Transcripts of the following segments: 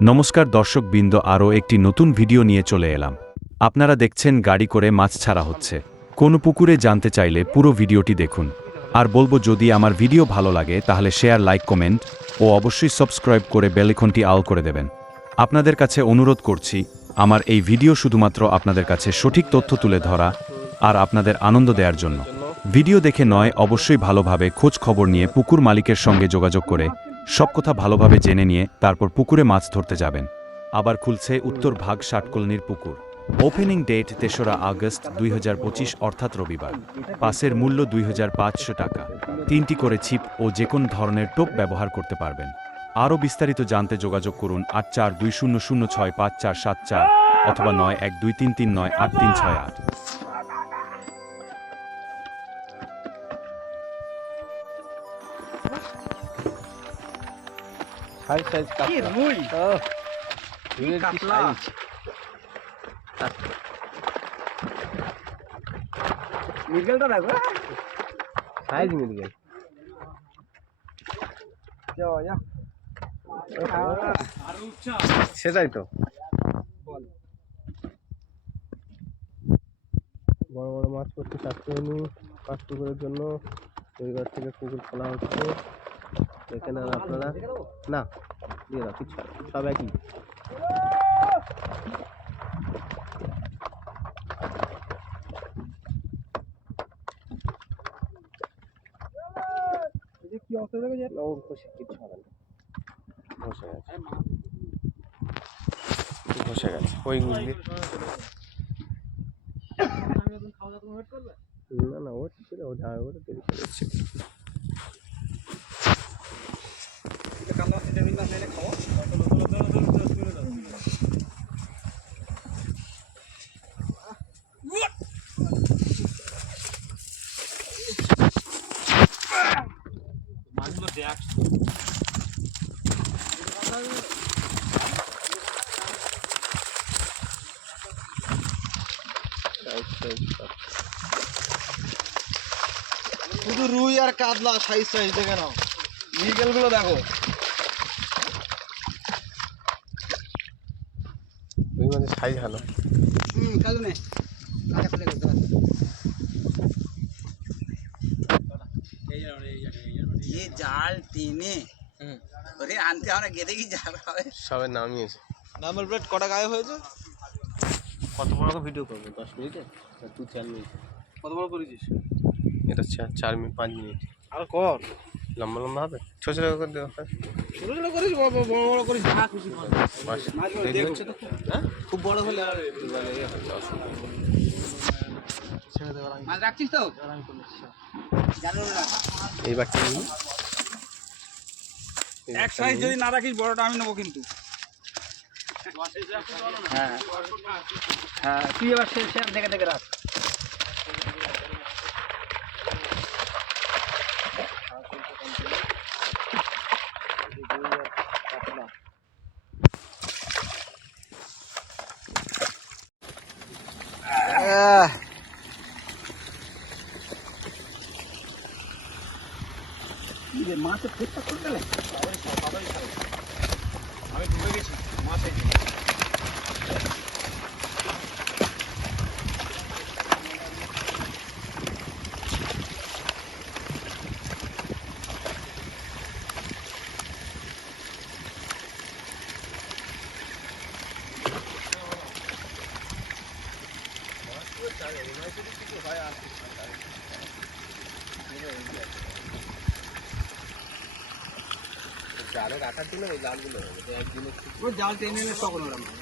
নমস্কার দর্শকবৃন্দ, আরও একটি নতুন ভিডিও নিয়ে চলে এলাম। আপনারা দেখছেন গাড়ি করে মাছ ছাড়া হচ্ছে। কোন পুকুরে জানতে চাইলে পুরো ভিডিওটি দেখুন। আর বলবো, যদি আমার ভিডিও ভালো লাগে তাহলে শেয়ার, লাইক, কমেন্ট ও অবশ্যই সাবস্ক্রাইব করে বেল আইকনটি অল করে দেবেন। আপনাদের কাছে অনুরোধ করছি, আমার এই ভিডিও শুধুমাত্র আপনাদের কাছে সঠিক তথ্য তুলে ধরা আর আপনাদের আনন্দ দেওয়ার জন্য। ভিডিও দেখে নয়, অবশ্যই ভালোভাবে খোঁজ খবর নিয়ে পুকুর মালিকের সঙ্গে যোগাযোগ করে সব কথা ভালোভাবে জেনে নিয়ে তারপর পুকুরে মাছ ধরতে যাবেন। আবার খুলছে উত্তর ভাগ ষাটকলনির পুকুর। ওপেনিং ডেট ৩রা আগস্ট ২০২৫, অর্থাৎ রবিবার। পাসের মূল্য ২৫০০ টাকা। ৩টি করে ছিপ ও যে কোন ধরনের টোপ ব্যবহার করতে পারবেন। আরও বিস্তারিত জানতে যোগাযোগ করুন 8420065474 অথবা 9123398368। সাইজ কাতলা রুই রুইয়ের কি সাইজ মিরগেলটা দেখো, সাইজ মিরগেল সেটাই তো বড় বড় মাছ করতে চাচ্ছে উনি পাঁচ পুকুরের জন্য রবিবার থেকে পুকুর খোলা হচ্ছে। এখানে আপনারা না দিয়ে দাও, কিছু সব একই। কি অবস্থা দেখো, ওর খুশি কিছু হবে না, বসে গেছে বসে গেছে ওইগুলি না না ওর ছিল ও যা ওটা দেরি করে এসেছে। শুধু রুই আর কাতলা সাইজ সাইজ দেখে নাও, মিরগেল গুলো দেখো। রুই মাছের সাইজ ভালো। কাজু নেই, ये जाल टीने ওরে আনতে আমরা গেদে কি জাল হবে সবে নামিয়েছে। নাম্বার প্লেট কটা গায়ে হয়েছে? কত বড় ভিডিও করবো? 10 মিনিটে না 2-4 মিনিট? কত বড় করেছিস? এটা 4 মিনিট 5 মিনিট। আর কর লম্বা লম্বা হবে, ছোট ছোট করে দেওয়া হয়। ছোট ছোট করিস, বড় বড় করিস, যা খুশি কর। মাছ মাছগুলো তৈরি দেখো। হচ্ছে তো, হ্যাঁ খুব বড় হলে আর মাছ রাখছিস তো? জানো না এই বাচ্চা নিয়ে এক সাইজ যদি না রাখিস বড়টা আমি নেবো কিন্তু। হ্যাঁ হ্যাঁ, তুই এবার সে দেখে দেখে রাখ। মাছের পেটটা করে গেলে আমি ডুবে গেছি মাছে। জালে রাখার জন্য ওই লালগুলো হবে তো একদিনে ওই জাল টেনে এনে তখন ওরা মাছ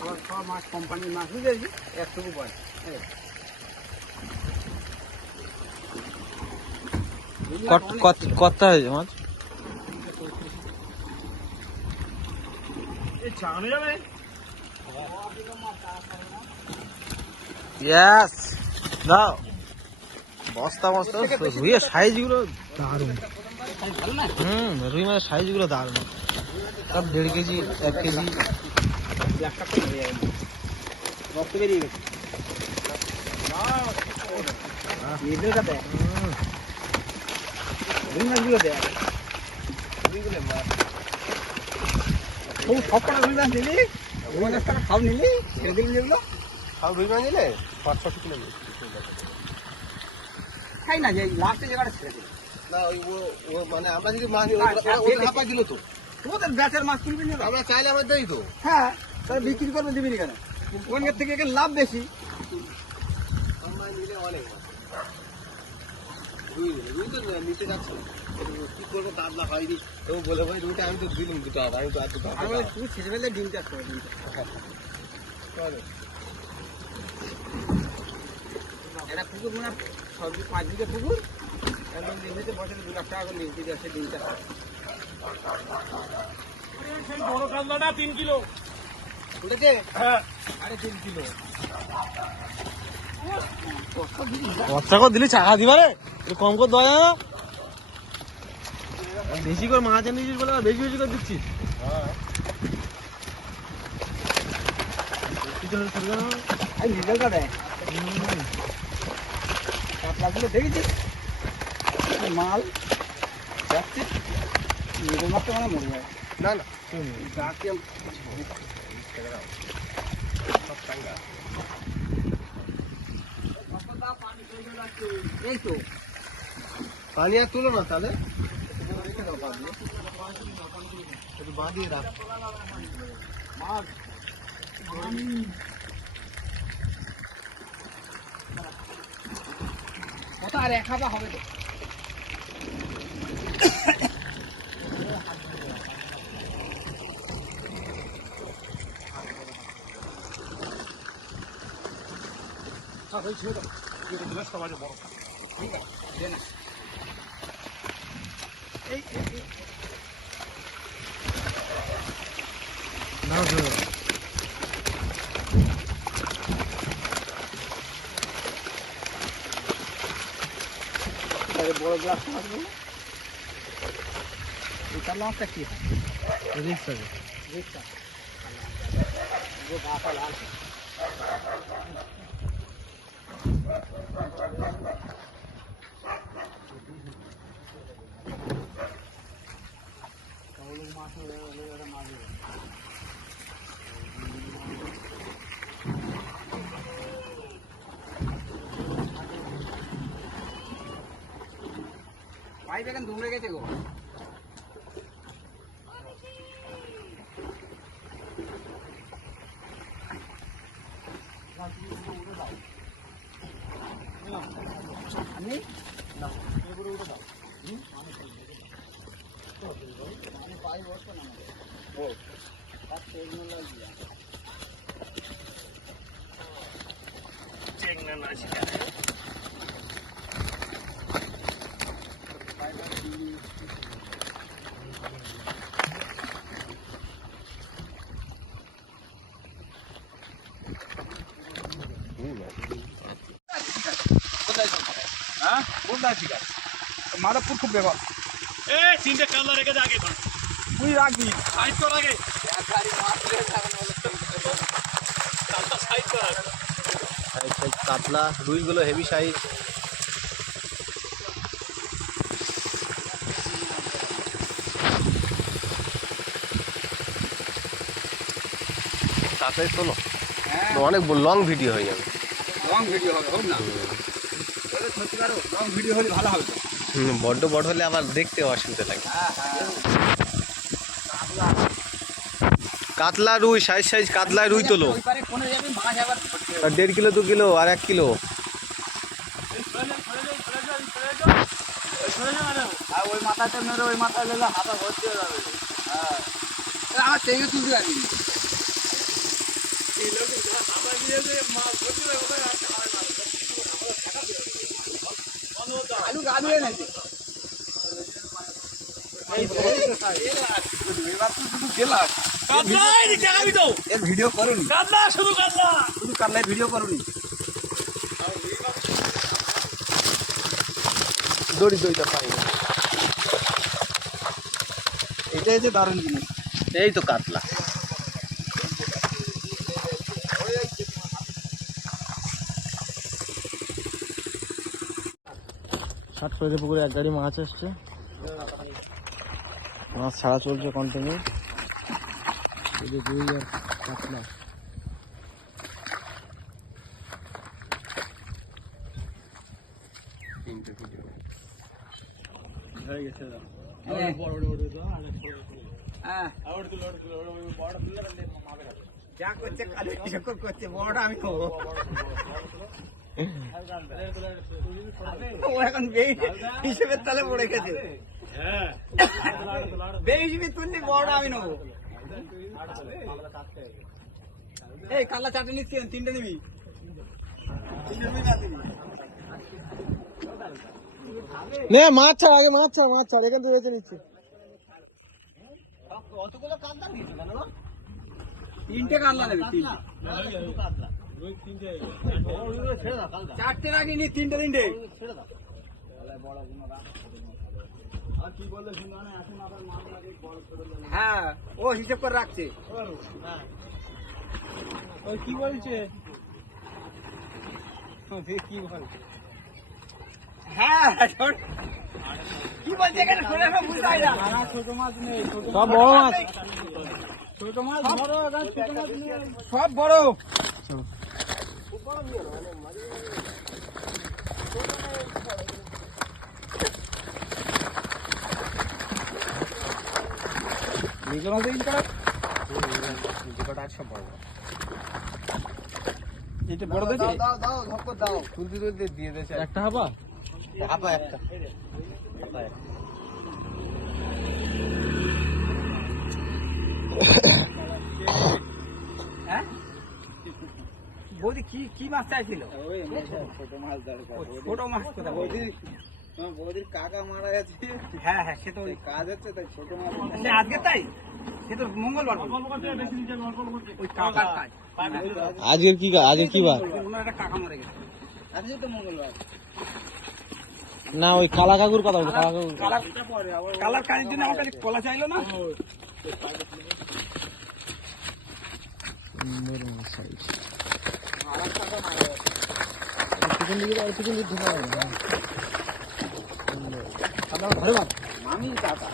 আবার সব মাছ কোম্পানির মাছ বুঝেছি একটুকু পরে কত হয়েছে মাছ? ইয়েস দাও বস্তা বস্তা রুইয়ের সাইজগুলো দারুণ। রুই মাছের সাইজগুলো দারুণ, সব 1.5 কেজি 1 কেজি। রক্ত বেরিয়ে গেছে। মাছগুলো দেখ, রুই মাছগুলো দেখ, রুইগুলো মাছ সব কটা রুই মাছ নিলি 50 টাকা সব নিলি ছেড়ে দিলি যেগুলো সব রুই মাছ নিলে 500 কিলো নিয়ে খাই না যে লাস্টে জায়গাটা ছেড়ে দিলি না ও মানে আমরা যদি মাছ হাঁপা দিল তো তোদের ব্যাচের মাছ কিনবি না আমরা চাইলে আমার দেই তো হ্যাঁ তাহলে বিক্রি করবে দিবি না কেন ওখানকার থেকে এখানে লাভ বেশি আমরা নিলে অনেক মাছ রুই তো নিতে যাচ্ছে কি করবো কাতলা হয়নি তো বলে ভাই রুইটা আমি তো দিলাম দুটো আমি তো আর দুটো তুমি ছেড়ে ফেলে ডিম চাষ করো ডিম এটা পুকুর মানে সবজি 5 বিঘা পুকুর এবং এমনিতে বছরে 2 লাখ টাকা করে লিজ দিয়ে আছে ডিম চাষ বড় কাতলাটা 3 কিলো উঠেছে হ্যাঁ আরে 3 কিলো খরচা করে দিলি চাকা দিবারে কম করে দেওয়া যায় না বেশি করে মাছ এনেছিস বলে বেশি বেশি করে দিচ্ছি এই নিগলটা দেখ কাতলাগুলো দেখেছিস মাল যাচ্ছে নিগল মাছটা মানে মরে যায় না না গাছকে এই তো পানি আর তুলো না তাহলে একটু বাঁধিয়ে রাখ কত আর 1 হাবা হবে তো বড় গ্লাস মাছ বলে এটা মাছটা কি হয় রিক্স আছে রিক্সা গাটা লাল পাইপ এখন দুমড়ে গেছে গো আমি না এগুলো উঠে দাও আমি পাইপ বসতো না ও আর সেগুলো লাগিয়ে চেঙ্গা না ছিল হ্যাঁ কোনটা ঠিক আছে মাদারপুর খুব ব্যাপার এ তিনটে কাতলা রেখে দে আগে তুই রাখবি সাইড কর আগে কাতলা সাইড কর আগে কাতলা রুইগুলো হেভি সাইজ তাড়াতাড়ি তোলো হ্যাঁ অনেক লং ভিডিও হয়ে যাবে লং ভিডিও হবে হোক না সত্যি পারো লং ভিডিও হলে ভালো হবে তো বড্ড বড় হলে আবার দেখতে অসুবিধা লাগে হ্যাঁ হ্যাঁ কাতলা রুই সাইজ সাইজ কাতলা রুই তোলো ওই পারে কোনে যাবে মাছ আবার আর 1.5 কিলো 2 কিলো আর 1 কিলো আর ওই মাথাটা মেরে ওই মাথা গেলে হাতা ভর্তি হয়ে যাবে হ্যাঁ আমার টেঙ্গে তুলতে পারবি আলু গাড়ি এনেছে এবার তুই শুধু গেলাস কাতলাই দিতে আবি তো এর ভিডিও করুনি কাতলা শুধু কাতলা শুধু কান্নায় ভিডিও করুনি দড়ি দড়িটা পাই এটা হচ্ছে দারুণ জিনিস এই তো কাতলা ষাট পেজে পুকুরে এক গাড়ি মাছ এসছে মাছ ছাড়া চলছে কন্টিনিউ রুই আর কাতলা। যা করছে কালে এরকম করছে বড়টা আমি খাবো ও এখন বে হিসেবে তালে পড়ে গেছে বে হিসেবে তুললি বড়টা আমি নেবো এই কাল্লা চারটে নিচ্ছি তিনটে নিবি নে মাছ ছাড়, আগে মাছ ছাড়, মাছ ছাড়, এখান থেকে বেছে নিচ্ছি। তিনটে কাল্লা নেবি চারটে রাখিনি তিনটে তিনটে হ্যাঁ ও হিসেব করে রাখছে কি বলছে? কি বল? হ্যাঁ কি বলছে এখানে শুনে না বুঝতে হয় না ছোট মাছ নেই, সব বড় মাছ। ছোট মাছ বড় ছোট মাছ সব বড় এটা বড় দেখি, দাও দাও ধক্কর দাও তুলতে তুলতে দিয়ে দেছে একটা হাবা। হাপা একটা হ্যাঁ বৌদি কি কি মাছ চাইছিল ছোট মাছ দরকার। ছোট মাছ কোথা বৌদি তোমার বৌদির কাকা মারা গেছে, হ্যাঁ হ্যাঁ সে তো কাজ হচ্ছে তাই ছোট মাছ। আজকে তাই সে তো মঙ্গলবার ওই কাকার কাজ আজকের কি আজকে কি বার? ওনার একটা কাকা মরে গেছে আজকে তো মঙ্গলবার না, ওই কালা কাকুর কথা বলছি, কালা কাকুর। কালার কাজের জন্য আমার কাছে কলা চাইলো না সুন্দর মাছ সাইজ। চিকেন দিকে আর চিকেন দিকে ঢোকা হবে না। ধরে মাছ আমি কাকা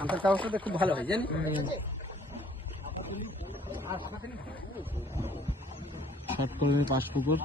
আমার চাষটা খুব ভালো হয় জানি শর্ট করে 5 পুকুর।